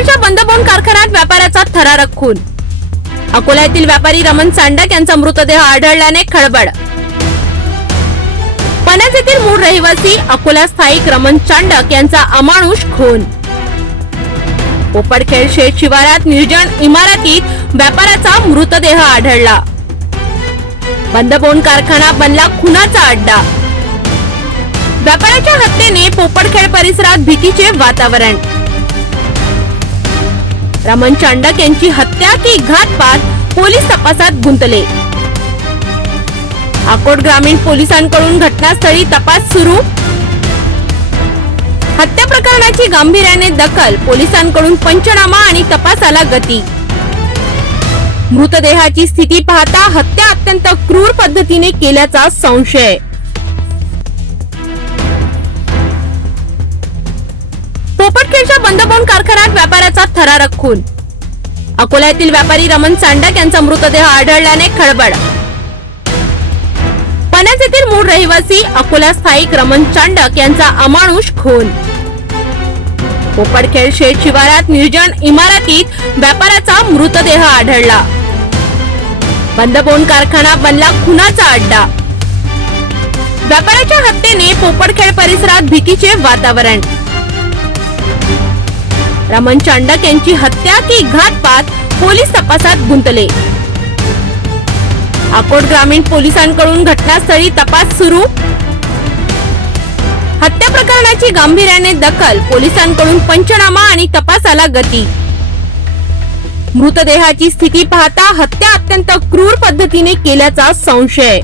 पोपटखेडच्या बंदबोन कारखान्यात व्यापाऱ्याचा थरारक खून। अकोल्यातील व्यापारी रमण चांडक यांचा मृतदेह आढळल्याने खळबळ। पणज येथील मूळ रहिवासी अकोला स्थायिक रमण चांडक यांचा अमानुष खून। पोपटखेड शेत शिवारात निर्जन इमारतीत व्यापाऱ्याचा मृतदेह आढळला। बंदबोन कारखाना बनला खुनाचा अड्डा। व्यापाऱ्याच्या हत्येने पोपटखेड परिसरात भीतीचे वातावरण। रमण चांडक यांची हत्या की घातपात, पोलीस तपासात गुंतले। अकोट ग्रामीण पोलिसांकडून घटनास्थळी तपास सुरू। हत्या प्रकरणाची गांभीर्याने दखल, पोलिसांकडून पंचनामा आणि तपासाला गती। मृतदेहाची स्थिती पाहता हत्या अत्यंत क्रूर पद्धतीने केल्याचा संशय। पोपटखेडच्या बंदबोन कारखान्यात व्यापाऱ्याचा थरारक खून। अकोल्यातील व्यापारी रमण चांडक यांचा मृतदेह आढळल्याने खळबळ। पणज येथील मूळ रहिवासी अकोला स्थायिक रमण चांडक यांचा अमानुष खून। पोपटखेड शेत शिवारात निर्जन इमारतीत व्यापाऱ्याचा मृतदेह आढळला। बंदबोन कारखाना बनला खुनाचा अड्डा। व्यापाऱ्याच्या हत्येने पोपटखेड परिसरात भीतीचे वातावरण। रमण चांडक यांची हत्या की घातपात, पोलीस तपासात गुंतले। अकोट ग्रामीण पोलिसांकडून घटनास्थळी तपास सुरू। हत्या प्रकरणाची गांभीर्याने दखल, पोलिसांकडून पंचनामा आणि तपासाला गती। मृतदेहाची स्थिती पाहता हत्या अत्यंत क्रूर पद्धतीने केल्याचा संशय।